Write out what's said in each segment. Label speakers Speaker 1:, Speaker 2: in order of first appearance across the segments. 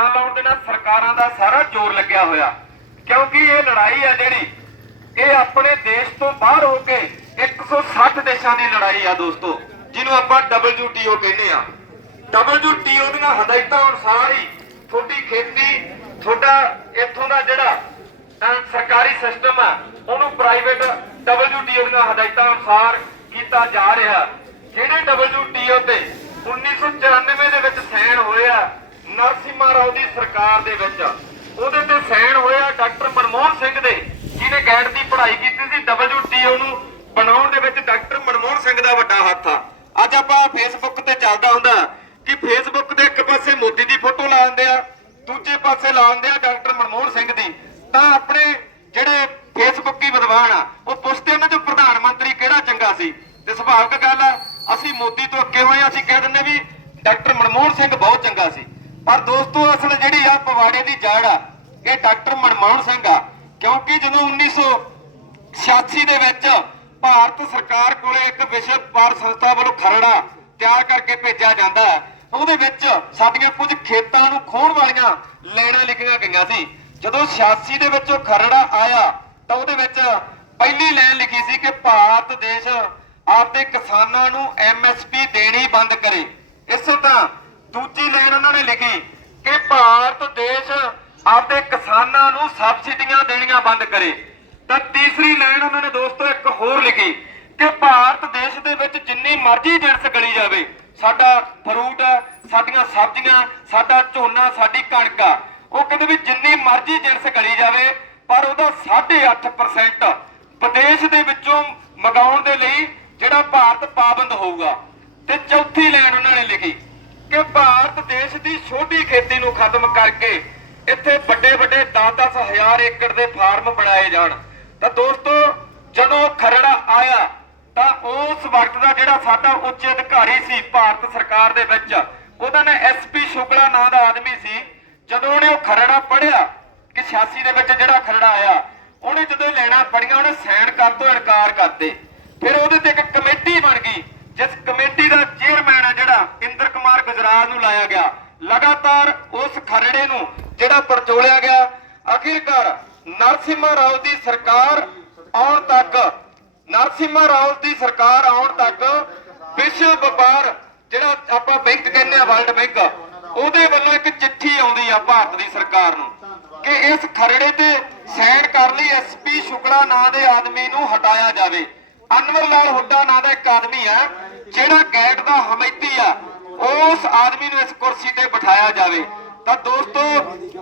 Speaker 1: ਨਾ ਲਾਉਣ ਦੇ ਨਾਲ ਸਰਕਾਰਾਂ ਦਾ ਸਾਰਾ ਜ਼ੋਰ ਲੱਗਿਆ ਹੋਇਆ। ਕਿਉਂਕਿ ਇਹ ਲੜਾਈ ਆ ਜਿਹੜੀ, ਇਹ ਆਪਣੇ ਦੇਸ਼ ਤੋਂ ਬਾਹਰ ਹੋ ਕੇ 160 ਦੇਸ਼ਾਂ ਦੀ ਲੜਾਈ ਆ ਦੋਸਤੋ, ਜਿਹਨੂੰ ਆਪਾਂ WTO ਕਹਿੰਦੇ ਆ। WTO ਦੀਆਂ ਹਦਾਇਤਾਂ ਅਨੁਸਾਰ ਹੀ ਤੁਹਾਡੀ ਖੇਤੀ, ਤੁਹਾਡਾ ਇੱਥੋਂ ਦਾ ਜਿਹੜਾ ਸਰਕਾਰੀ ਸਿਸਟਮ ਆ, ਉਹਨੂੰ ਪ੍ਰਾਈਵੇਟ WTO ਦੀਆਂ ਹਦਾਇਤਾਂ ਅਨੁਸਾਰ ਕੀਤਾ ਜਾ ਰਿਹਾ। ਜਿਹੜੇ WTO ਤੇ 1994 ਦੇ ਵਿੱਚ ਸਾਈਨ ਹੋਇਆ ਨਰਸਿਮਹਾ ਰਾਓ ਦੀ ਸਰਕਾਰ ਦੇ ਵਿੱਚ। ਉਹਦੇ ਤੇ ਸਾਈਨ ਹੋਇਆ ਡਾਕਟਰ ਮਨਮੋਹਨ ਸਿੰਘ ਦੇ ਜਿਹਨੇ ਗੈਟ ਦੀ ਪੜ੍ਹਾਈ ਕੀਤੀ ਸੀ WTO ਨੂੰ ਬਣਾਉਣ ਦੇ ਵਿੱਚ ਡਾਕਟਰ ਮਨਮੋਹਨ ਸਿੰਘ ਦਾ ਵੱਡਾ ਹੱਥ ਆ। ਅੱਜ ਆਪਾਂ ਫੇਸਬੁੱਕ ਤੇ ਚੱਲਦਾ ਹੁੰਦਾ ਕਿ ਫੇਸਬੁੱਕ ਦੇ ਇੱਕ ਪਾਸੇ ਮੋਦੀ ਦੀ ਫੋਟੋ ਲਾ ਦਿੰਦੇ ਆ ਦੂਜੇ ਪਾਸੇ ਲਾ ਦਿੰਦੇ ਆ ਡਾਕਟਰ ਮਨਮੋਹਨ ਸਿੰਘ ਦੀ। ਤਾਂ ਆਪਣੇ ਜਿਹੜੇ ਫੇਸਬੁੱਕੀ ਵਿਦਵਾਨ ਆ ਉਹ ਪੁੱਛਦੇ ਉਹਨਾਂ ਚੋਂ ਪ੍ਰਧਾਨ ਮੰਤਰੀ ਕਿਹੜਾ ਚੰਗਾ ਸੀ? ਤੇ ਸੁਭਾਵਿਕ ਗੱਲ ਆ ਅਸੀਂ ਮੋਦੀ ਤੋਂ ਅੱਗੇ ਹੋਏ ਆ, ਅਸੀਂ ਕਹਿ ਦਿੰਦੇ ਵੀ ਡਾਕਟਰ ਮਨਮੋਹਨ ਸਿੰਘ ਬਹੁਤ ਚੰਗਾ ਸੀ। ਪਰ ਦੋਸਤੋ ਅਸਲ ਜਿਹੜੀ ਆ ਪਵਾੜੇ ਦੀ ਜੜ ਆ। ਇਹ ਡਾਕਟਰ ਮਨਮੋਹਨ ਸਿੰਘ ਆ। ਕਿਉਂਕਿ ਜਦੋਂ 1986 ਦੇ ਵਿੱਚ ਭਾਰਤ ਸਰਕਾਰ ਕੋਲੇ ਇੱਕ ਵਿਸ਼ਵ ਵਪਾਰ ਸੰਸਥਾ ਵੱਲੋਂ ਖਰੜਾ ਤਿਆਰ ਕਰਕੇ ਭੇਜਿਆ ਜਾਂਦਾ ਹੈ, ਉਹਦੇ ਵਿੱਚ ਸਾਡੀਆਂ ਕੁਝ ਖੇਤਾਂ ਨੂੰ ਖੋਣ ਵਾਲੀਆਂ ਲੈਣਾਂ ਲਿਖੀਆਂ ਗਈਆਂ ਸੀ। ਜਦੋਂ 86 ਦੇ ਵਿੱਚ ਉਹ ਖਰੜਾ ਆਇਆ, ਤਾਂ ਉਹਦੇ ਵਿੱਚ ਪਹਿਲੀ ਲਾਈਨ ਲਿਖੀ ਸੀ ਕਿ ਭਾਰਤ ਦੇਸ਼ ਆਪਦੇ ਕਿਸਾਨਾਂ ਨੂੰ ਐਮਐਸਪੀ ਦੇਣੀ ਬੰਦ ਕਰੇ। ਇਸੇ ਤਰ੍ਹਾਂ ਦੂਜੀ ਲਾਈਨ ਉਹਨਾਂ ਨੇ ਲਿਖੀ ਕਿ ਭਾਰਤ ਦੇਸ਼ ਆਪਦੇ ਕਿਸਾਨਾਂ ਨੂੰ ਸਬਸਿਡੀਆਂ ਦੇਣੀਆਂ ਬੰਦ ਕਰੇ। ਤਾਂ ਤੀਸਰੀ ਲਾਈਨ ਉਹਨਾਂ ਨੇ ਦੋਸਤੋ ਇੱਕ ਹੋਰ ਲਿਖੀ ਕਿ ਭਾਰਤ ਦੇਸ਼ ਦੇ ਵਿੱਚ ਜਿੰਨੀ ਮਰਜ਼ੀ ਜਿਣਸ ਗਲੀ ਜਾਵੇ, ਸਾਡਾ ਫਰੂਟ ਸਾਡੀਆਂ ਸਬਜ਼ੀਆਂ, ਸਾਡਾ ਝੋਨਾ, ਸਾਡੀ ਕਣਕ ਆ, ਉਹ ਕਹਿੰਦੇ ਵੀ ਜਿੰਨੀ ਮਰਜ਼ੀ ਜਿਣਸ ਗਲੀ ਜਾਵੇ, ਪਰ ਉਹਦਾ 8.5% ਵਿਦੇਸ਼ ਦੇ ਵਿੱਚੋਂ ਮੰਗਾਉਣ ਦੇ ਲਈ ਜਿਹੜਾ ਭਾਰਤ ਪਾਬੰਦ ਹੋਊਗਾ। ਤੇ ਚੌਥੀ ਲਾਈਨ ਉਹਨਾਂ ਨੇ ਲਿਖੀ ਕਿ ਭਾਰਤ ਦੇਸ਼ ਦੀ ਛੋਟੀ ਖੇਤੀ ਨੂੰ ਖਤਮ ਕਰਕੇ ਇੱਥੇ ਵੱਡੇ ਵੱਡੇ 10-10 ਏਕੜ ਦੇ ਫਾਰਮ ਬਣਾਏ ਜਾਣ। ਤਾਂ ਦੋਸਤੋ, ਜਦੋਂ ਖਰੜਾ ਆਇਆ, ਤਾਂ ਉਸ ਵਕਤ ਦਾ ਜਿਹੜਾ ਸਾਡਾ ਉੱਚ ਅਧਿਕਾਰੀ ਸੀ ਭਾਰਤ ਸਰਕਾਰ ਦੇ ਵਿੱਚ, ਉਹਦਾ ਨਾਂ ਐਸਪੀ ਸ਼ੁਕਲਾ ਨਾਂ ਦਾ ਆਦਮੀ ਸੀ। ਜਦੋਂ ਉਹਨੇ ਉਹ ਖਰੜਾ ਪੜਿਆ ਕਿ 86 ਦੇ ਵਿੱਚ ਜਿਹੜਾ ਖਰੜਾ ਆਇਆ, ਉਹਨੇ ਜਦੋਂ ਲੈਣਾ ਪੜੀਆਂ ਉਹਨੇ ਸਾਈਨ ਕਰ ਤੋਂ ਇਨਕਾਰ ਕਰਤੇ ਫਿਰ ਉਹਦੇ ਤੇ ਇੱਕ ਕਮੇਟੀ ਬਣ ਗਈ, ਜਿਸ ਕਮੇਟੀ ਦਾ ਚੇਅਰਮੈਨ ਹੈ ਜਿਹੜਾ ਇੰਦਰ ਕੁਮਾਰ ਗੁਜਰਾਲ ਨੂੰ ਲਾਇਆ ਗਿਆ। ਲਗਾਤਾਰ ਉਸ ਖਰੜੇ ਨੂੰ ਜਿਹੜਾ ਪਰਚੋਲਿਆ ਗਿਆ। ਆਖਿਰਕਾਰ ਨਰਸਿਮਹਾ ਰਾਓ ਦੀ ਸਰਕਾਰ ਆਉਣ ਤੱਕ, ਨਰਸਿਮਹਾ ਰਾਓ ਦੀ ਸਰਕਾਰ ਆਉਣ ਤੱਕ ਵਿਸ਼ਵ ਵਪਾਰ ਜਿਹੜਾ ਆਪਾਂ ਬੈਂਕ ਕਹਿੰਦੇ ਆ, ਵਰਲਡ ਬੈਂਕ, ਉਹਦੇ ਵੱਲੋਂ ਇੱਕ ਚਿੱਠੀ ਆਉਂਦੀ ਆ ਭਾਰਤ ਦੀ ਸਰਕਾਰ ਨੂੰ ਕਿ ਇਸ ਖਰੜੇ ਤੇ ਸਾਈਨ ਕਰਨ ਲਈ ਐਸਪੀ ਸ਼ੁਕਲਾ ਨਾਂ ਦੇ ਆਦਮੀ ਨੂੰ ਹਟਾਇਆ ਜਾਵੇ। ਅਨਵਰ ਲਾਲ ਹੁੱਡਾ ਨਾਂ ਦਾ ਇੱਕ ਆਦਮੀ ਆ, ਜਿਹੜਾ ਗੈਟ ਦਾ ਹਮਾਇਤੀ ਆ। ਉਸ ਆਦਮੀ ਨੂੰ ਇਸ ਕੁਰਸੀ ਤੇ ਬਿਠਾਇਆ ਜਾਵੇ। ਤਾਂ ਦੋਸਤੋ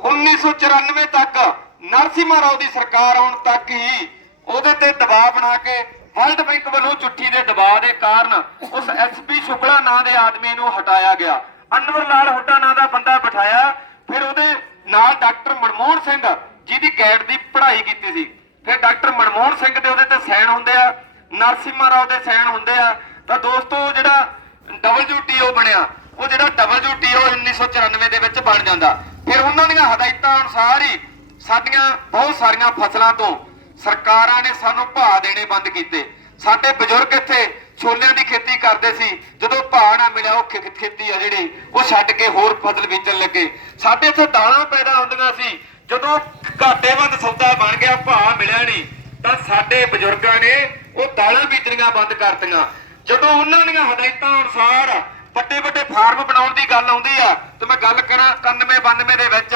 Speaker 1: 1994 ਤੱਕ ਨਰਸਿਮਹਾ ਰਾਓ ਦੀ ਸਰਕਾਰ ਆਉਣ ਤੱਕ ਹੀ ਉਹਦੇ ਤੇ ਦਬਾਅ ਬਣਾ ਕੇ ਵਰਲਡ ਬੈਂਕ ਵੱਲੋਂ ਚੁੱਠੀ ਦੇ ਦਬਾਅ ਦੇ ਕਾਰਨ ਉਸ ਐਸਪੀ ਸ਼ੁਕਲਾ ਨਾਂ ਦੇ ਆਦਮੀ ਨੂੰ ਹਟਾਇਆ ਗਿਆ। ਅਨਵਰ ਲਾਲ ਹੁੱਡਾ ਨਾਂ ਦਾ ਬੰਦਾ ਬਿਠਾਇਆ। ਫਿਰ ਉਹਦੇ ਨਾਲ ਡਾਕਟਰ ਮਨਮੋਹਨ ਸਿੰਘ ਜਿਹਦੀ ਗੈਟ ਦੀ ਪੜ੍ਹਾਈ ਕੀਤੀ ਸੀ। ਫਿਰ ਡਾਕਟਰ ਮਨਮੋਹਨ ਸਿੰਘ ਦੇ ਉਹਦੇ ਤੇ ਸਾਈਨ ਹੁੰਦੇ ਆ ਨਰਸਿਮਾ ਰਾਓ ਦੇ ਸਾਈਨ ਹੁੰਦੇ ਆ। ਤਾਂ ਦੋਸਤੋ, ਜਿਹੜਾ WTO ਬਣਿਆ। ਉਹ ਜਿਹੜਾ WTO 1994 ਦੇ ਵਿੱਚ ਬਣ ਜਾਂਦਾ। ਫਿਰ ਉਹਨਾਂ ਦੀਆਂ ਹਦਾਇਤਾਂ ਅਨੁਸਾਰ ਹੀ ਸਾਡੀਆਂ ਬਹੁਤ ਸਾਰੀਆਂ ਫਸਲਾਂ ਤੋਂ ਸਰਕਾਰਾਂ ਨੇ ਸਾਨੂੰ ਭਾਅ ਦੇਣੇ ਬੰਦ ਕੀਤੇ। ਸਾਡੇ ਬਜ਼ੁਰਗ ਇੱਥੇ ਛੋਲਿਆਂ ਦੀ ਖੇਤੀ ਕਰਦੇ ਸੀ। ਜਦੋਂ ਭਾਅ ਨਾ ਮਿਲਿਆ, ਉਹ ਖੇ- ਖੇਤੀ ਆ ਜਿਹੜੀ, ਉਹ ਛੱਡ ਕੇ ਹੋਰ ਫਸਲ ਬੀਜਣ ਲੱਗੇ। ਸਾਡੇ ਇੱਥੇ ਦਾਲਾਂ ਪੈਦਾ ਹੁੰਦੀਆਂ ਸੀ। ਜਦੋਂ ਘਾਟੇਵੰਦ ਸੌਦਾ ਬਣ ਗਿਆ, ਭਾਅ ਮਿਲਿਆ ਨਹੀਂ, ਤਾਂ ਸਾਡੇ ਬਜ਼ੁਰਗਾਂ ਨੇ ਉਹ ਦਾਲਾਂ ਬੀਜਣੀਆਂ ਬੰਦ ਕਰਤੀਆਂ। ਜਦੋਂ ਉਹਨਾਂ ਦੀਆਂ ਹਦਾਇਤਾਂ ਅਨੁਸਾਰ ਵੱਡੇ ਵੱਡੇ ਫਾਰਮ ਬਣਾਉਣ ਦੀ ਗੱਲ ਆਉਂਦੀ ਆ, ਤੇ ਮੈਂ ਗੱਲ ਕਰਾਂ 91 92 ਦੇ ਵਿੱਚ,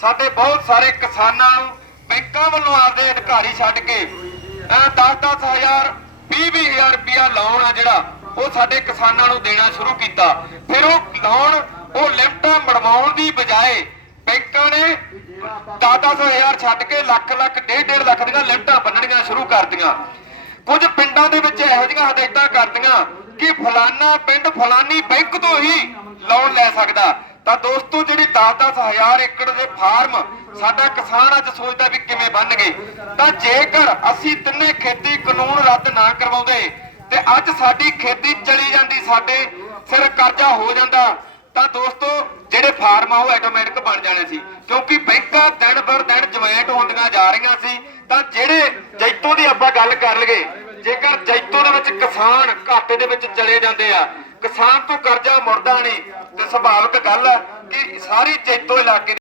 Speaker 1: ਸਾਡੇ ਬਹੁਤ ਸਾਰੇ ਕਿਸਾਨਾਂ ਨੂੰ ਬੈਂਕਾਂ ਵੱਲੋਂ ਆਪਦੇ ਅਧਿਕਾਰੀ ਛੱਡ ਕੇ 10-10 ਹਜ਼ਾਰ 20-20000 ਰੁਪਇਆ ਲੋਨ ਆ ਜਿਹੜਾ, ਉਹ ਸਾਡੇ ਕਿਸਾਨਾਂ ਨੂੰ ਦੇਣਾ ਸ਼ੁਰੂ ਕੀਤਾ। ਫਿਰ ਉਹ ਲਾਉਣ ਉਹ ਲਿਫਟਾਂ ਮੜਵਾਉਣ ਦੀ ਬਜਾਏ ਬੈਂਕਾਂ ਨੇ 10-10 ਹਜ਼ਾਰ ਛੱਡ ਕੇ ਲੱਖ ਲੱਖ, ਡੇਢ ਡੇਢ ਲੱਖ ਦੀਆਂ ਲਿਫਟਾਂ ਬੰਨਣੀਆਂ ਸ਼ੁਰੂ ਕਰਤੀਆਂ ਕੁਝ ਪਿੰਡਾਂ ਦੇ ਵਿੱਚ ਇਹੋ ਜਿਹੀਆਂ ਹਦਾਇਤਾਂ ਕਰਦੀਆਂ ਕਿ ਫਲਾਨਾ ਪਿੰਡ ਫਲਾਨੀ ਬੈਂਕ ਤੋਂ ਹੀ ਲੋਨ ਲੈ ਸਕਦਾ। ਤਾਂ ਦੋਸਤੋ, ਜਿਹੜੀ 10-10 ਏਕੜ ਦੇ ਫਾਰਮ ਸਾਡਾ ਕਿਸਾਨ ਅੱਜ ਸੋਚਦਾ ਵੀ ਕਿਵੇਂ ਬਣ ਤਾਂ ਜੇਕਰ ਅਸੀਂ ਤਿੰਨੇ ਖੇਤੀ ਕਾਨੂੰਨ ਰੱਦ ਨਾ ਕਰਵਾਉਂਦੇ ਤੇ ਅੱਜ ਸਾਡੀ ਖੇਤੀ ਚਲੀ ਜਾਂਦੀ, ਸਾਡੇ ਸਿਰ ਕਰਜ਼ਾ ਹੋ ਜਾਂਦਾ, ਤਾਂ ਦੋਸਤੋ, ਜਿਹੜੇ ਫਾਰਮ ਆ ਉਹ ਆਟੋਮੈਟਿਕ ਬਣ ਜਾਣੇ ਸੀ। ਕਿਉਂਕਿ ਬੈਂਕਾਂ ਦਿਨ ਬਰ ਦਿਨ ਜੁਆਇੰਟ ਹੁੰਦੀਆਂ ਜਾ ਰਹੀਆਂ ਸੀ। ਤਾਂ ਜਿਹੜੇ ਜੈਤੋ ਦੀ ਆਪਾਂ ਗੱਲ ਕਰ ਲਈਏ, ਜੇਕਰ ਜੈਤੋ ਦੇ ਵਿੱਚ ਕਿਸਾਨ ਘਾਟੇ ਦੇ ਵਿੱਚ ਚਲੇ ਜਾਂਦੇ ਆ, ਕਿਸਾਨ ਤੋਂ ਕਰਜ਼ਾ ਮੁੜਦਾ ਨਹੀਂ, ਤੇ ਸੁਭਾਵਿਕ ਗੱਲ ਹੈ ਕਿ ਸਾਰੀ ਜੈਤੋ ਇਲਾਕੇ